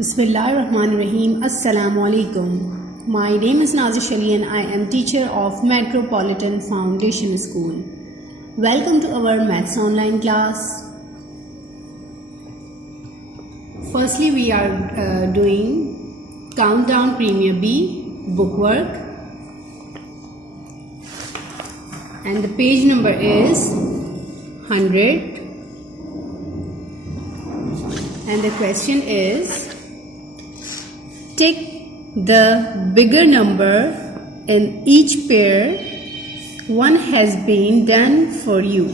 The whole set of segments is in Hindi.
Bismillahirrahmanirrahim. Assalamu alaikum. My name is Nazish Ali and I am teacher of Metropolitan Foundation School. Welcome to our Maths online class. Firstly, we are doing Countdown Premier B bookwork, and the page number is 100. And the question is, take the bigger number in each pair. One has been done for you.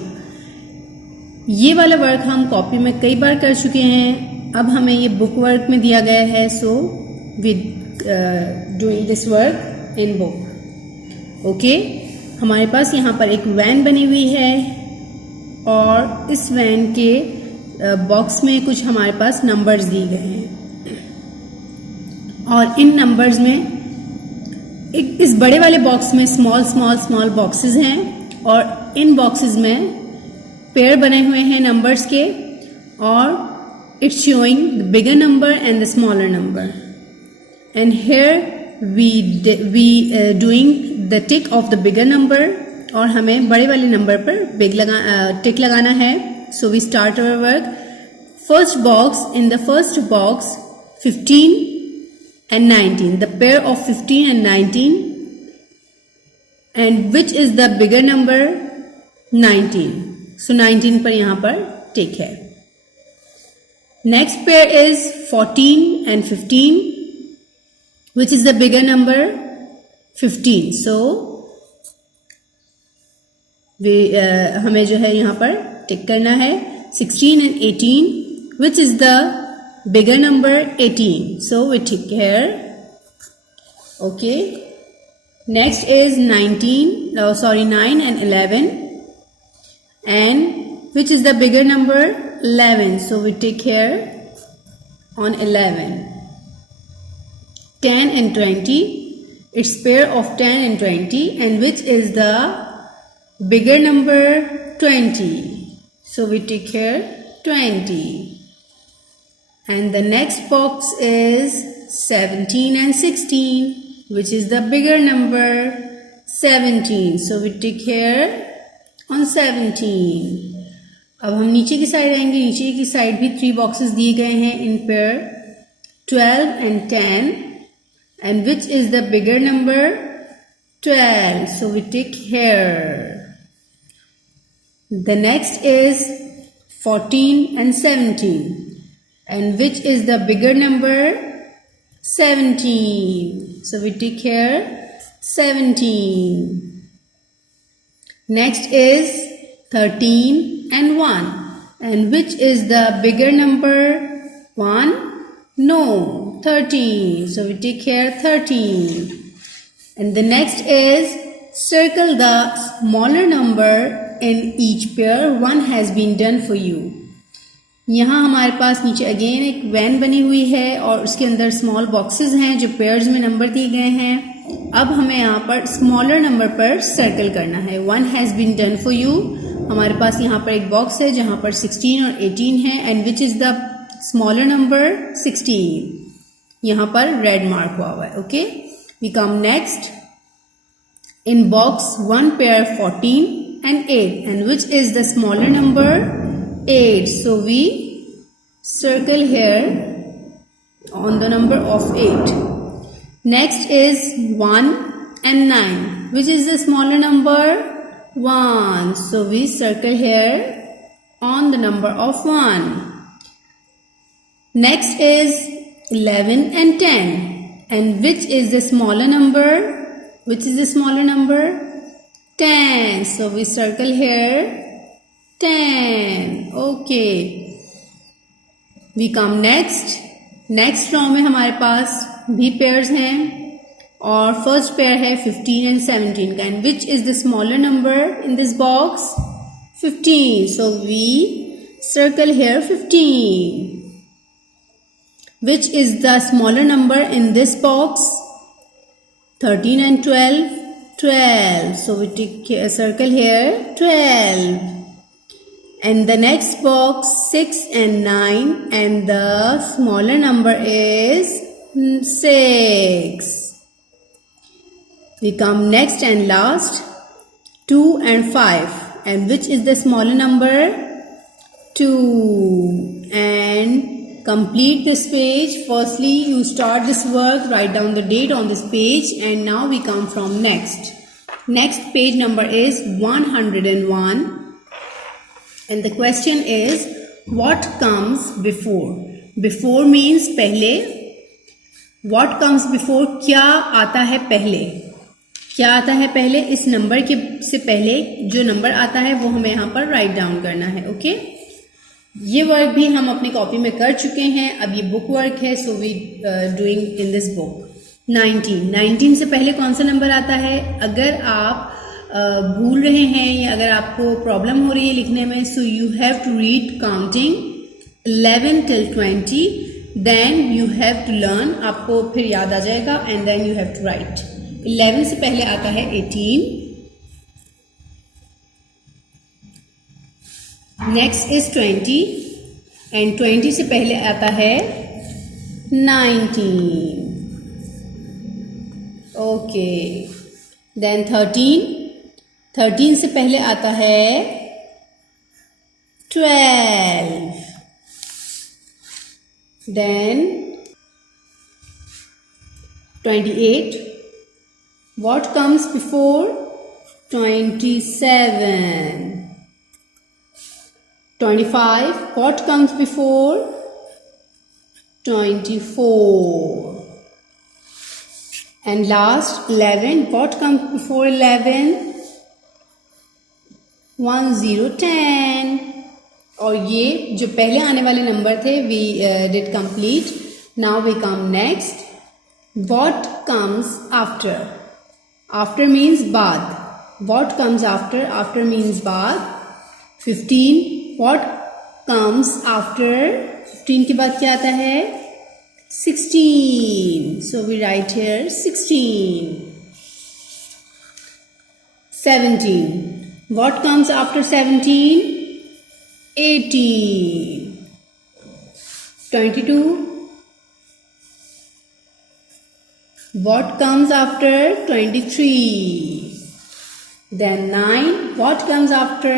ये वाला वर्क हम कॉपी में कई बार कर चुके हैं. अब हमें ये बुक वर्क में दिया गया है, so we doing this work in book. Okay, हमारे पास यहाँ पर एक वैन बनी हुई है और इस वैन के बॉक्स में कुछ हमारे पास नंबर्स दिए गए हैं और इन नंबर्स में इस बड़े वाले बॉक्स में स्मॉल बॉक्सेस हैं और इन बॉक्सेस में पेयर बने हुए हैं नंबर्स के और it's showing the bigger number and the smaller number. And here we doing the tick off the bigger number और हमें बड़े वाले नंबर पर टिक लगाना है. So we start our work. First box, in the first box 15 and 19, the pair of 15 and 19, and which is the bigger number? 19. So 19 पर यहाँ पर tick है. Next pair is 14 and 15, which is the bigger number? 15. So हमें जो है यहाँ पर टिक करना है. 16 and 18, which is the bigger number? 18. So we tick here. Okay. Next is 9 and 11, and which is the bigger number? 11. So we tick here on 11. 10 and 20, it's pair of 10 and 20, and which is the bigger number? 20. So we tick here 20. And the next box is 17 and 16, which is the bigger number? 17. So we tick here on 17. अब हम नीचे की साइड आएंगे. नीचे की साइड भी 3 बॉक्सेस दिए गए हैं in pair 12 and 10, and which is the bigger number? 12. So we tick here. The next is 14 and 17, and which is the bigger number? 17. So we tick here 17. Next is 13 and 1, and which is the bigger number? 1? No, 13. So we tick here 13. And the next is circle the smaller number in each pair. One has been done for you. यहाँ हमारे पास नीचे अगेन एक वैन बनी हुई है और उसके अंदर स्मॉल बॉक्सेस हैं जो पेयर्स में नंबर दिए गए हैं. अब हमें यहाँ पर स्मॉलर नंबर पर सर्कल करना है. One has been done for you. हमारे पास यहाँ पर एक बॉक्स है जहाँ पर 16 और 18 है, and which is the smaller number? 16. यहाँ पर रेड मार्क हुआ है. Okay, we come next. In box, one pair 14 and 8, and which is the smaller number? 8. So we circle here on the number of 8. Next is 1 and 9, which is the smaller number? 1. So we circle here on the number of 1. Next is 11 and 10, and which is the smaller number? Which is the smaller number? 10. So we circle here 10. Okay. We come next. Next row में हमारे पास भी pairs हैं और first pair है 15 and 17 का. And which is the smaller number in this box? 15. So we circle here 15. Which is the smaller number in this box? 13 and 12, 12. So we circle here 12. and the next box 6 and 9, and the smaller number is 6. We come next and last 2 and 5, and which is the smaller number? 2. And complete this page. Firstly, you start this work, write down the date on this page, and now we come from next. Next page number is 101, and the question is, what comes before? Before means पहले. What comes before? क्या आता है पहले? क्या आता है पहले? इस नंबर के से पहले जो नंबर आता है वो हमें यहाँ पर राइट डाउन करना है. ओके, ये वर्क भी हम अपनी कॉपी में कर चुके हैं. अब ये बुक वर्क है, so we doing in this book. 19 से पहले कौन सा नंबर आता है? अगर आप भूल रहे हैं या अगर आपको प्रॉब्लम हो रही है लिखने में, so you have to read counting 11 till 20, then you have to learn. आपको फिर याद आ जाएगा, and then you have to write. 11 से पहले आता है 18. नेक्स्ट इज 20, एंड 20 से पहले आता है 19. ओके, देन 13 से पहले आता है 12. Then 28. What comes before? 27. 25. What comes before? 24. And last 11. What comes before 11? 1 0 10. और ये जो पहले आने वाले नंबर थे we did complete. Now we come next. What comes after? After means बाद. What comes after? After means बाद. 15. What comes after? 15 के बाद क्या आता है? 16. So we write here 16. 17. What comes after 17? 18. 22. What comes after 23? Then 9. What comes after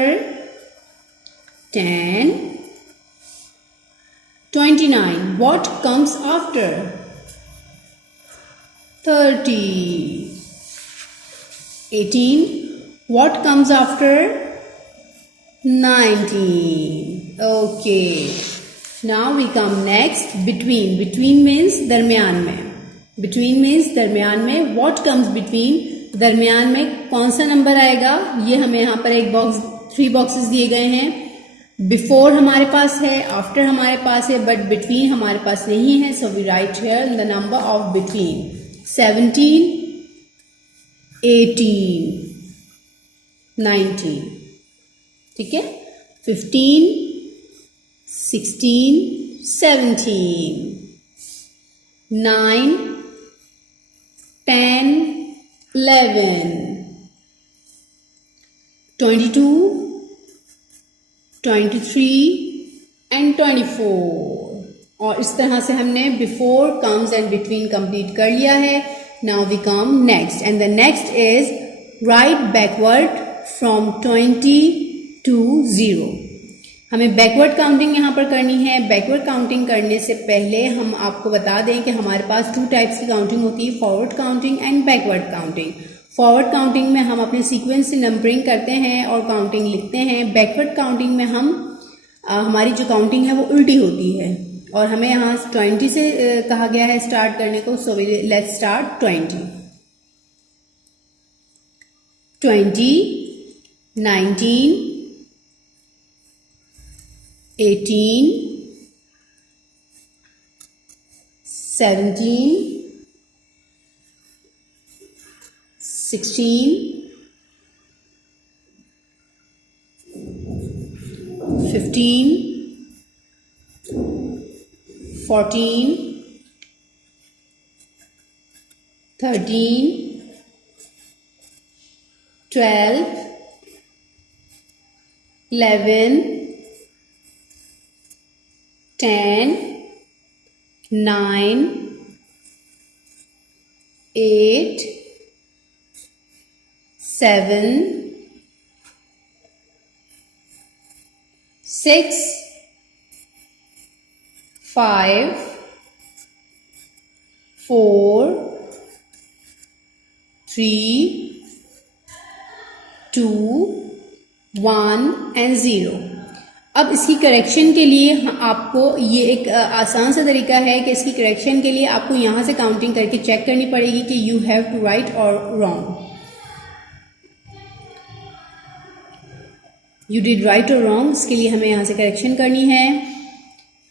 10? 29. What comes after 30? 18. What comes after 19? Okay. Now we come next between. Between means दरमियान में. Between means दरमियान में. What comes between? दरमियान में कौन सा नंबर आएगा? ये हमें यहाँ पर एक बॉक्स, 3 बॉक्सेस दिए गए हैं. बिफोर हमारे पास है, आफ्टर हमारे पास है, बट बिटवीन हमारे पास नहीं है. So we write here the number of between. 17, 18, 19. ठीक है. 15, 16, 17, 9, 10, 11, 22, 23 एंड 24. और इस तरह से हमने before, comes and between complete कर लिया है. Now we come next, and the next is write backward from 20 to 0. हमें बैकवर्ड काउंटिंग यहाँ पर करनी है. बैकवर्ड काउंटिंग करने से पहले हम आपको बता दें कि हमारे पास 2 टाइप्स की काउंटिंग होती है, forward counting and backward counting. Forward counting में हम अपने सीक्वेंस से नंबरिंग करते हैं और काउंटिंग लिखते हैं. बैकवर्ड काउंटिंग में हम हमारी जो काउंटिंग है वो उल्टी होती है, और हमें यहाँ 20 से कहा गया है स्टार्ट करने को. So let's start 20. 20, 19, 18, 17, 16, 15, 14, 13, 12, 11, 10, 9, 8, 7, 6, 5, 4, 3, 2, 1 and 0। अब इसकी करेक्शन के लिए आपको ये एक आसान सा तरीका है कि इसकी करेक्शन के लिए आपको यहाँ से काउंटिंग करके चेक करनी पड़ेगी कि यू हैव टू राइट और रॉन्ग, यू डिड राइट और रॉन्ग। इसके लिए हमें यहाँ से करेक्शन करनी है।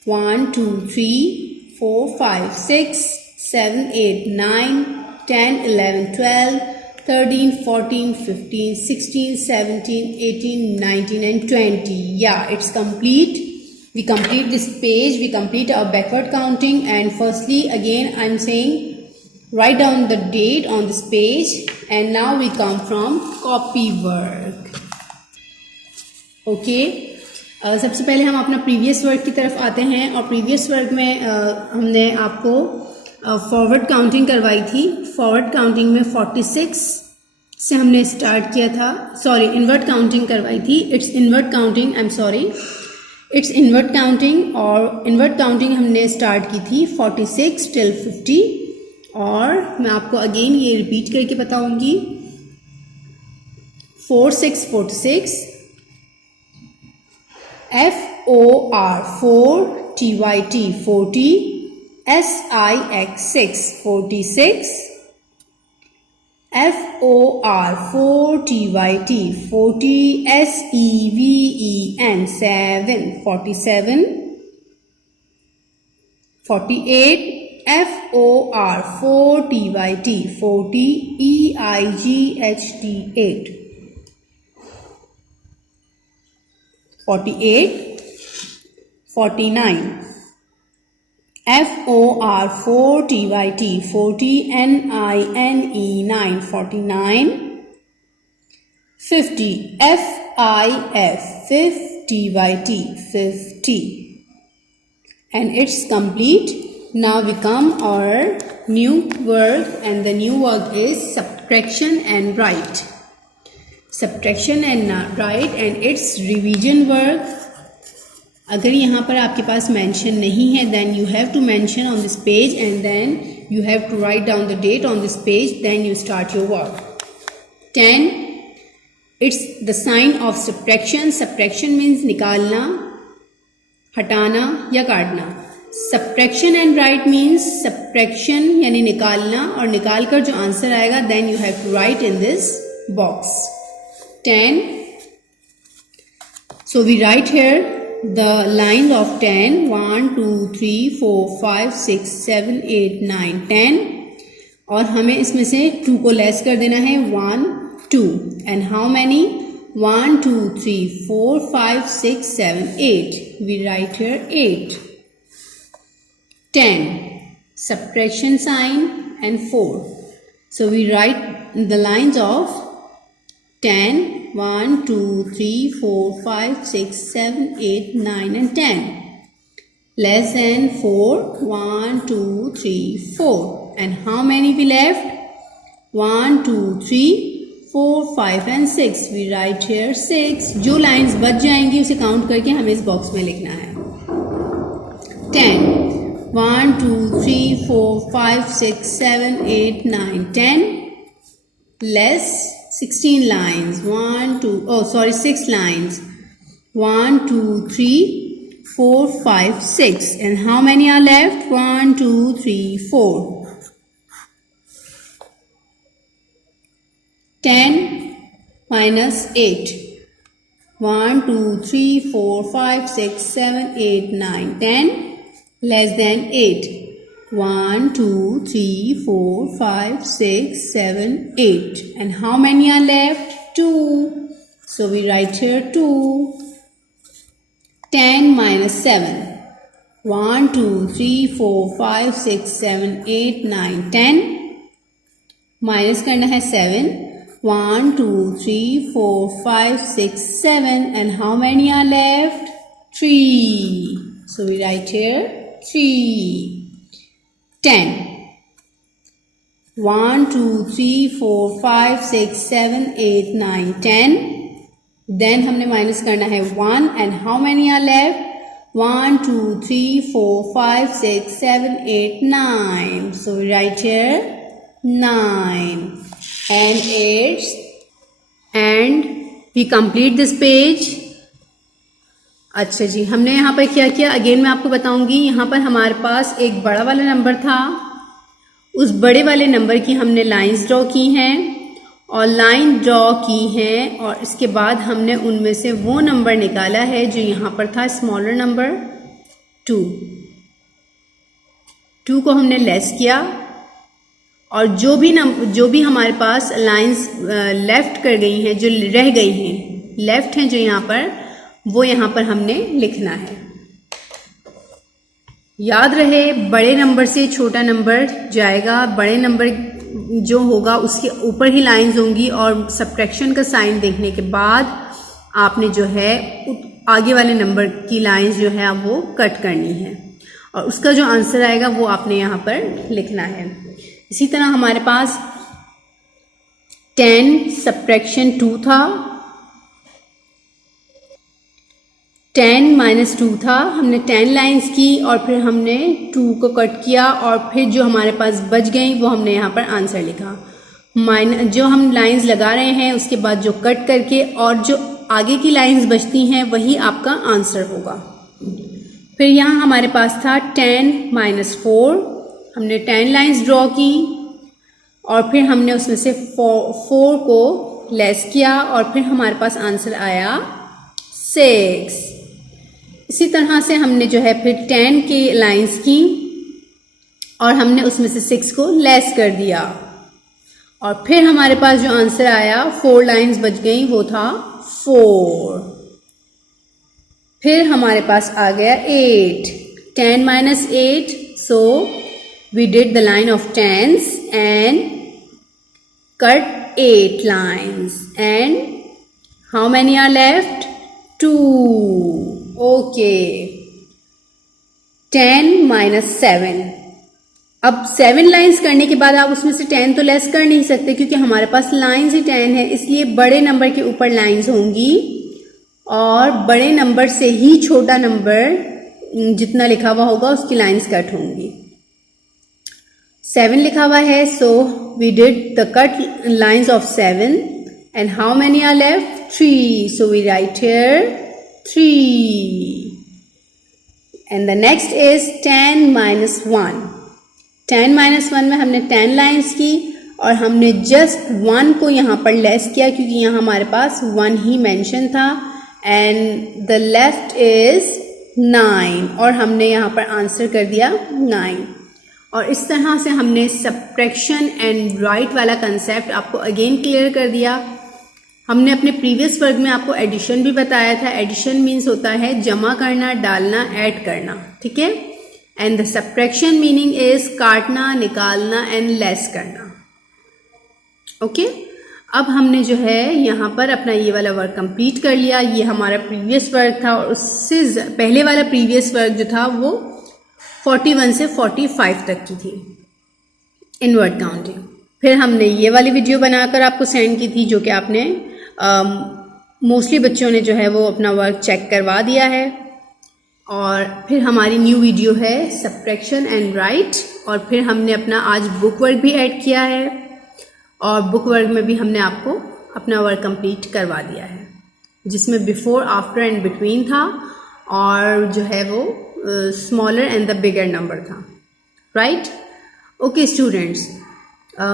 1, 2, 3, 4, 5, 6, 7, 8, 9, 10, 11, 12, 13, 14, 15, 16, 17, 18, 19 and 20. Yeah, it's complete. We complete this page. We complete our backward counting. And firstly, again, I'm saying write down the date on this page. And now we come from copy work. Okay. सबसे पहले हम अपना प्रीवियस वर्क की तरफ आते हैं और प्रीवियस वर्क में हमने आपको फॉरवर्ड काउंटिंग करवाई थी। फॉरवर्ड काउंटिंग में 46 से हमने स्टार्ट किया था, सॉरी इन्वर्ट काउंटिंग करवाई थी। It's invert counting, I am sorry, it's invert counting. और इन्वर्ट काउंटिंग हमने स्टार्ट की थी 46 till 50। और मैं आपको अगेन ये रिपीट करके बताऊंगी। 4, 6, 46, FOR 4, TYT 40, SIX 6 46, FOR 4, TYT 40, SEVEN 7 47, 48, FOR 4, TYT 40, EIGHT 8 48, 49, FOR 4, TYT 40, NINE 9 49, 50, FIF 50, TYT 50, and it's complete. Now we come our new work, and the new work is subtraction and write. Subtraction and write, and it's revision work. अगर यहाँ पर आपके पास मेंशन नहीं है, then you have to mention on this page, and then you have to write down the date on this page, then you start your work. 10, it's the sign of subtraction. Subtraction means निकालना, हटाना या काटना. Subtraction and write means subtraction यानी निकालना, और निकाल कर जो आंसर आएगा then you have to write in this box. 10. So we write here the lines of 10. 1, 2, 3, 4, 5, 6, 7, 8, 9, 10. और हमें इसमें से 2 को लेस कर देना है. 1, 2. And how many? 1, 2, 3, 4, 5, 6, 7, 8. We write here 8. 10. Subtraction sign and 4. So we write the lines of 10, 1, 2, 3, 4, 5, 6, 7, 8, 9 and 10. Less than 4, 1, 2, 3, 4. And how many we left? 1, 2, 3, 4, 5 and 6. We write here 6. जो lines बच जाएंगी उसे count करके हमें इस box में लिखना है. 10. 1, 2, 3, 4, 5, 6, 7, 8, 9, 10. Less 16 lines. 6 lines. 1, 2, 3, 4, 5, 6. And how many are left? 1, 2, 3, 4. 10 minus 8. 1, 2, 3, 4, 5, 6, 7, 8, 9, 10. Less than 8. 1, 2, 3, 4, 5, 6, 7, 8. And how many are left? 2. So we write here 2. 10 minus 7. 1, 2, 3, 4, 5, 6, 7, 8, 9, 10. Minus करना है 7. 1, 2, 3, 4, 5, 6, 7. And how many are left? 3. So we write here 3. 10. 1, 2, 3, 4, 5, 6, 7, 8, 9, 10. Then हमने माइनस करना है 1 and how many are left? 1, 2, 3, 4, 5, 6, 7, 8, 9. So we write here 9 and 8 and we complete this page. अच्छा जी, हमने यहाँ पर क्या किया अगेन मैं आपको बताऊंगी. यहाँ पर हमारे पास एक बड़ा वाला नंबर था, उस बड़े वाले नंबर की हमने लाइंस ड्रॉ की हैं और लाइन ड्रॉ की हैं और इसके बाद हमने उनमें से वो नंबर निकाला है जो यहाँ पर था स्मॉलर नंबर 2. 2 को हमने लेस किया और जो भी हमारे पास लाइंस लेफ्ट कर गई हैं, जो रह गई हैं, लेफ्ट हैं जो यहाँ पर, वो यहाँ पर हमने लिखना है. याद रहे बड़े नंबर से छोटा नंबर जाएगा, बड़े नंबर जो होगा उसके ऊपर ही लाइंस होंगी और सब्ट्रैक्शन का साइन देखने के बाद आपने जो है आगे वाले नंबर की लाइंस जो है वो कट करनी है और उसका जो आंसर आएगा वो आपने यहाँ पर लिखना है. इसी तरह हमारे पास 10 सब्ट्रैक्शन 2 था, 10 माइनस 2 था, हमने 10 लाइंस की और फिर हमने 2 को कट किया और फिर जो हमारे पास बच गई वो हमने यहाँ पर आंसर लिखा. जो हम लाइंस लगा रहे हैं उसके बाद जो कट करके और जो आगे की लाइंस बचती हैं वही आपका आंसर होगा. फिर यहाँ हमारे पास था 10 माइनस 4, हमने 10 लाइंस ड्रॉ की और फिर हमने उसमें से 4 को लेस किया और फिर हमारे पास आंसर आया 6. इसी तरह से हमने जो है फिर 10 की लाइंस की और हमने उसमें से 6 को लेस कर दिया और फिर हमारे पास जो आंसर आया 4 लाइंस बच गई वो था 4. फिर हमारे पास आ गया 8, 10 minus 8, so we did the line of tens and cut 8 lines and how many are left? 2. Okay. 10 minus 7. अब 7 लाइंस करने के बाद आप उसमें से 10 तो लेस कर नहीं सकते क्योंकि हमारे पास लाइंस ही 10 है, इसलिए बड़े नंबर के ऊपर लाइंस होंगी और बड़े नंबर से ही छोटा नंबर जितना लिखा हुआ होगा उसकी लाइंस कट होंगी. 7 लिखा हुआ है, so we did the cut lines of 7 and how many are left? 3. So we write here 3. And the next is 10 minus 1. 10 minus 1 में हमने 10 लाइंस की और हमने जस्ट 1 को यहाँ पर लेस किया क्योंकि यहाँ हमारे पास 1 ही मेंशन था and the left is 9 और हमने यहाँ पर आंसर कर दिया 9. और इस तरह से हमने सब्ट्रैक्शन एंड राइट वाला कंसेप्ट आपको अगेन क्लियर कर दिया. हमने अपने प्रीवियस वर्ग में आपको एडिशन भी बताया था. एडिशन मीन्स होता है जमा करना, डालना, ऐड करना, ठीक है. And the subtraction meaning is काटना, निकालना एंड लेस करना. ओके. अब हमने जो है यहाँ पर अपना ये वाला वर्क कंप्लीट कर लिया. ये हमारा प्रीवियस वर्क था और उससे पहले वाला प्रीवियस वर्क जो था वो 41 से 45 तक की थी इन वर्ड काउंटिंग. फिर हमने ये वाली वीडियो बनाकर आपको सेंड की थी जो कि आपने मोस्टली बच्चों ने जो है वो अपना वर्क चेक करवा दिया है. और फिर हमारी न्यू वीडियो है सब्ट्रैक्शन एंड राइट और फिर हमने अपना आज बुक वर्क भी ऐड किया है और बुक वर्क में भी हमने आपको अपना वर्क कंप्लीट करवा दिया है जिसमें बिफोर, आफ्टर एंड बिटवीन था और जो है वो smaller and the bigger number था. राइट. ओके स्टूडेंट्स,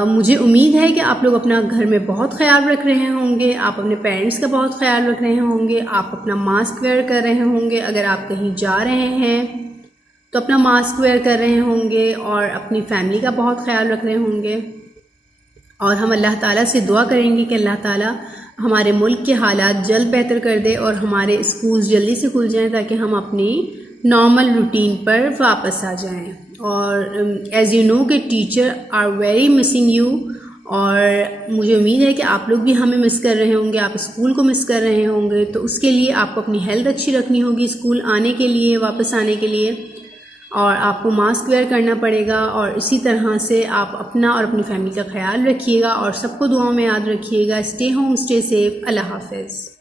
मुझे उम्मीद है कि आप लोग अपना घर में बहुत ख्याल रख रहे होंगे, आप अपने पेरेंट्स का बहुत ख्याल रख रहे होंगे, आप अपना मास्क वेयर कर रहे होंगे, अगर आप कहीं जा रहे हैं तो अपना मास्क वेयर कर रहे होंगे और अपनी फैमिली का बहुत ख्याल रख रहे होंगे. और हम अल्लाह ताला से दुआ करेंगे कि अल्लाह ताला हमारे मुल्क के हालात जल्द बेहतर कर दे और हमारे स्कूल्स जल्दी से खुल जाएं ताकि हम अपनी नॉर्मल रूटीन पर वापस आ जाएं. और एज़ यू नो कि teacher are very missing you और मुझे उम्मीद है कि आप लोग भी हमें मिस कर रहे होंगे, आप स्कूल को मिस कर रहे होंगे। तो उसके लिए आपको अपनी हेल्थ अच्छी रखनी होगी स्कूल आने के लिए, वापस आने के लिए, और आपको मास्क वेयर करना पड़ेगा। और इसी तरह से आप अपना और अपनी फैमिली का ख्याल रखिएगा और सबको दुआओं में याद रखिएगा। Stay home, stay safe. अल्लाह हाफिज़।